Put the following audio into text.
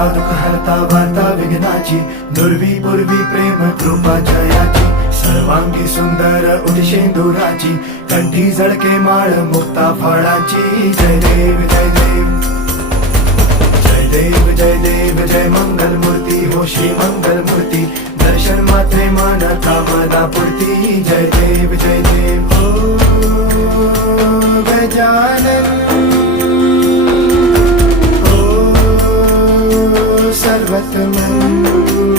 हरता दुःख हरता वार्ता विघ्नाची, दुर्वी पूर्वी प्रेम कृपा जयाची, सर्वांगी सुंदर उदिशेंदुराची, कंठी झळके माळ मुक्ता फळाची. जय देव जय देव जय देव जय देव जय मंगल मूर्ती हो श्री मंगल मूर्ती, दर्शन मात्रे मन कामना पूर्ती. जय देव जय देव हो गजानन हो सर्वतमन